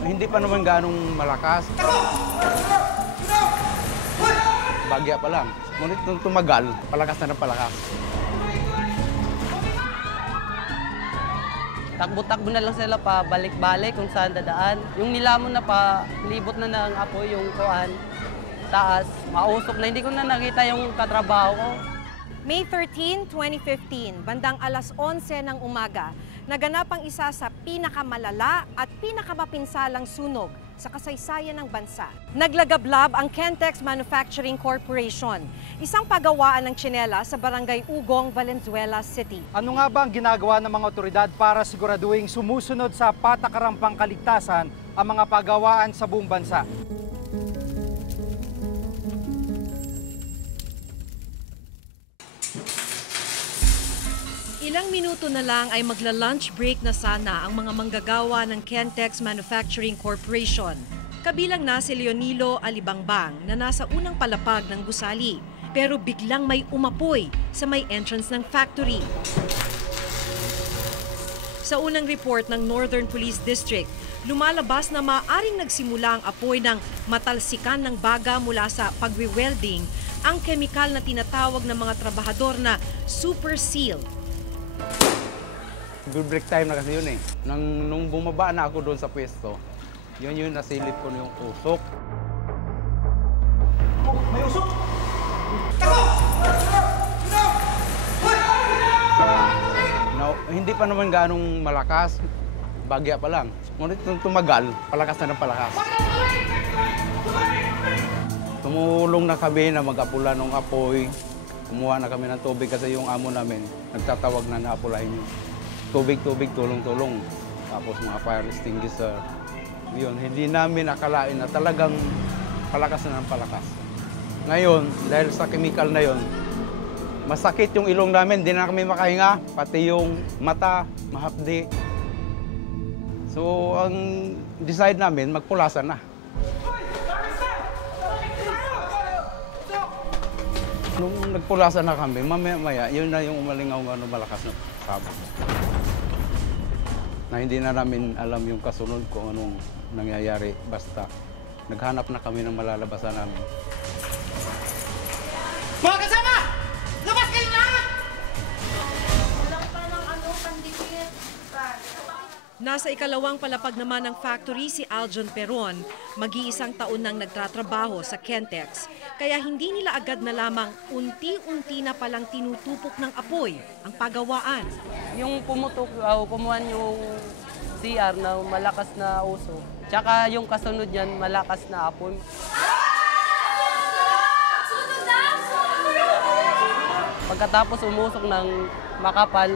Hindi pa naman ganong malakas. Bagya pa lang. Ngunit nung tumagal, palakas na ng palakas. Takbo-takbo na lang sila pa balik-balik kung saan dadaan. Yung nilamon na pa, libot na ng apoy yung kuan, taas, mausok na. Hindi ko na nakita yung katrabaho ko. May 13, 2015, bandang alas 11 ng umaga, naganap ang isa sa pinakamalala at pinakamapinsalang sunog sa kasaysayan ng bansa. Naglagablab ang Kentex Manufacturing Corporation, isang pagawaan ng tsinela sa Barangay Ugong, Valenzuela City. Ano nga ba ang ginagawa ng mga otoridad para siguraduhing sumusunod sa patakaran pangkaligtasan ang mga pagawaan sa buong bansa? Ilang minuto na lang ay magla-lunch break na sana ang mga manggagawa ng Kentex Manufacturing Corporation. Kabilang na si Leonilo Alibangbang na nasa unang palapag ng gusali. Pero biglang may umapoy sa may entrance ng factory. Sa unang report ng Northern Police District, lumalabas na maaring nagsimula ang apoy ng matalsikan ng baga mula sa pagwe-welding ang kemikal na tinatawag ng mga trabahador na super seal. Good break time na kasi yun eh. Nung bumaba na ako doon sa pwesto, yun nasilip ko yung usok. Oh, may usok! Hindi pa naman ganong malakas. Bagya pa lang. Ngunit nung tumagal, palakas na ng palakas. Tumulong na kami na mag-apula ng apoy. Kumuha na kami ng tubig kasi yung amo namin nagtatawag na naapulahin yung tubig, tulong-tulong. Tapos mga fire extinguisher. Yun, hindi namin akalain na talagang palakas na ng palakas. Ngayon, dahil sa chemical na yon, masakit yung ilong namin, hindi na kami makahinga, pati yung mata, mahapdi. So, ang decide namin, magpulasan na. Nung nagpulasan na kami, mamaya-maya, yun na yung umalingaw ng malakas na sabon. Na hindi na namin alam yung kasunod kung anong nangyayari. Basta naghanap na kami ng malalabasan namin. Mga kasama! Labas kayo lahat! Walang pa ng pandikit. Nasa ikalawang palapag naman ng factory si Aljon Peron, mag-iisang taon nang nagtatrabaho sa Kentex. Kaya hindi nila agad na lamang unti-unti na palang tinutupok ng apoy ang pagawaan. Yung pumutok, kumuha yung CR na malakas na usok. Tsaka yung kasunod niyan, malakas na apoy. Pagkatapos umusok ng makapal,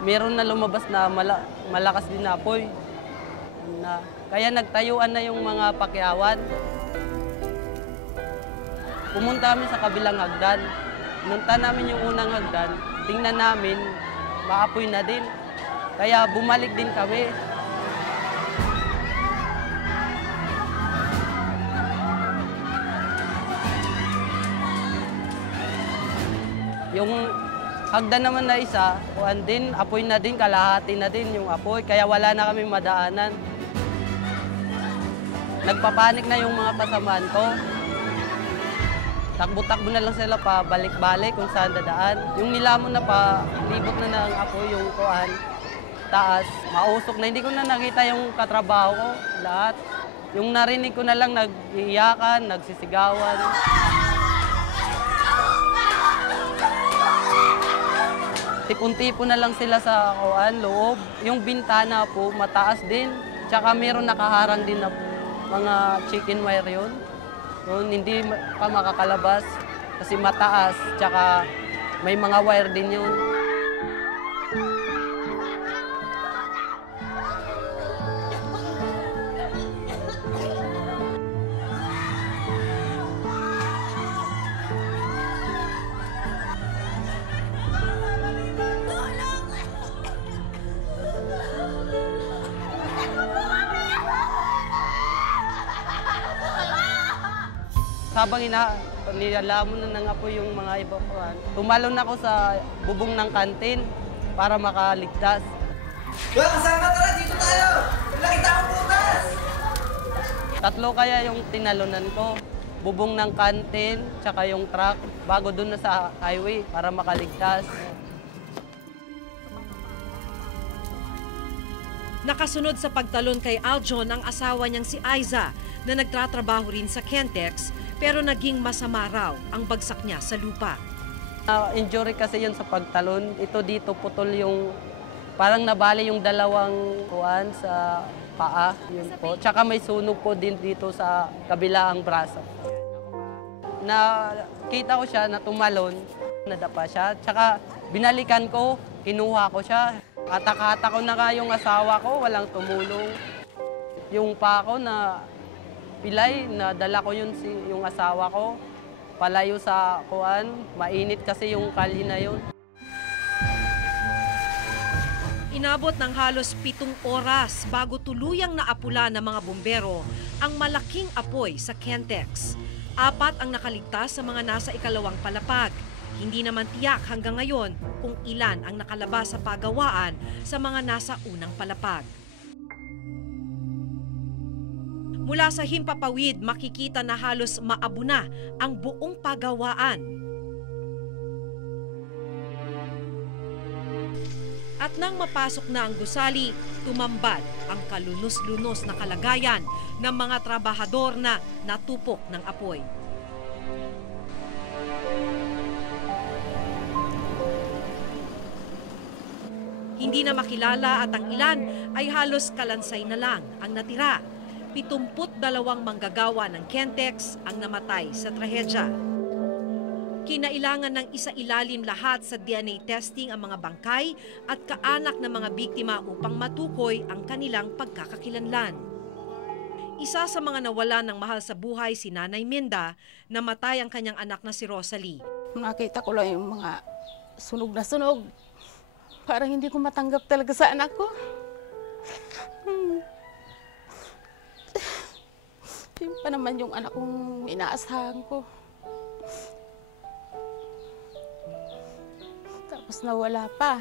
meron na lumabas na malakas din na apoy. Kaya nagtayuan na yung mga pakyawan. Pumunta kami sa kabilang hagdan. Nunta namin yung unang hagdan, tingnan namin, maapoy na din. Kaya bumalik din kami. Yung hagdan naman na isa, apoy na din, kalahati na din yung apoy, kaya wala na kami madaanan. Nagpapanik na yung mga kasamaan ko. Takbo-takbo na lang sila pa balik-balik kung saan dadaan. Yung nilamon na pa, libot na ng apoy yung kuan, taas, mausok na. Hindi ko na nakita yung katrabaho ko, lahat. Yung narinig ko na lang nag-iiyakan, nagsisigawan. Tipon-tipon na lang sila sa loob. Yung bintana po, mataas din. Tsaka meron nakaharang din na mga chicken wire yun. Yun, hindi pa makakalabas kasi mataas. Tsaka may mga wire din yun. Habang nilalamon na ng apoy yung mga iba ko, tumalon ako sa bubong ng kantin para makaligtas. Mga kasama, tara! Dito tayo! Tatlo kaya yung tinalunan ko. Bubong ng kantin, tsaka yung truck, bago dun na sa highway para makaligtas. Nakasunod sa pagtalon kay Aljon ang asawa niyang si Aiza na nagtatrabaho rin sa Kentex pero naging masama raw ang bagsak niya sa lupa. Injury kasi yun sa pagtalon. Ito dito putol yung, parang nabali yung dalawang kuwan sa paa. Yun po. Tsaka may sunog po din dito sa kabilaang braso. Nakita ko siya na tumalon, nadapa siya. Tsaka binalikan ko, kinuha ko siya. Atak-atak ko na nga yung asawa ko, walang tumulong. Yung pa ko na pilay, nadala ko yun yung asawa ko. Palayo sa kuan, mainit kasi yung kali na yun. Inabot ng halos 7 oras bago tuluyang naapula ng mga bumbero ang malaking apoy sa Kentex. 4 ang nakaligtas sa mga nasa ikalawang palapag. Hindi naman tiyak hanggang ngayon kung ilan ang nakalabas sa pagawaan sa mga nasa unang palapag. Mula sa himpapawid, makikita na halos maabuna ang buong pagawaan. At nang mapasok na ang gusali, tumambad ang kalunos-lunos na kalagayan ng mga trabahador na natupok ng apoy. Hindi na makilala at ang ilan ay halos kalansay na lang ang natira. 72 manggagawa ng Kentex ang namatay sa trahedya. Kinailangan ng isailalim lahat sa DNA testing ang mga bangkay at kaanak ng mga biktima upang matukoy ang kanilang pagkakakilanlan. Isa sa mga nawala ng mahal sa buhay si Nanay Minda, namatay ang kanyang anak na si Rosalie. Nakita ko lang yung mga sunog na sunog. Parang hindi ko matanggap talaga sa anak ko. Yun pa naman yung anak kong inaasahan ko. Tapos nawala pa.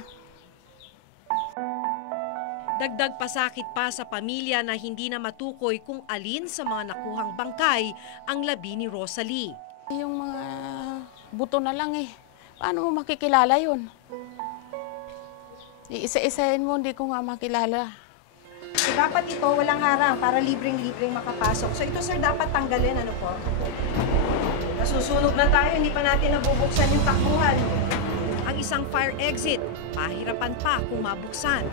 Dagdag pasakit pa sa pamilya na hindi na matukoy kung alin sa mga nakuhang bangkay ang labi ni Rosalie. Yung mga buto na lang eh. Paano mo makikilala yun? Iisa-isahin mo, hindi ko nga makilala. So dapat ito walang harang para libreng-libreng makapasok. So ito sir dapat tanggalin, ano po? Nasusunog na tayo, hindi pa natin nabubuksan yung takbuhan. Ang isang fire exit, pahirapan pa kung mabuksan.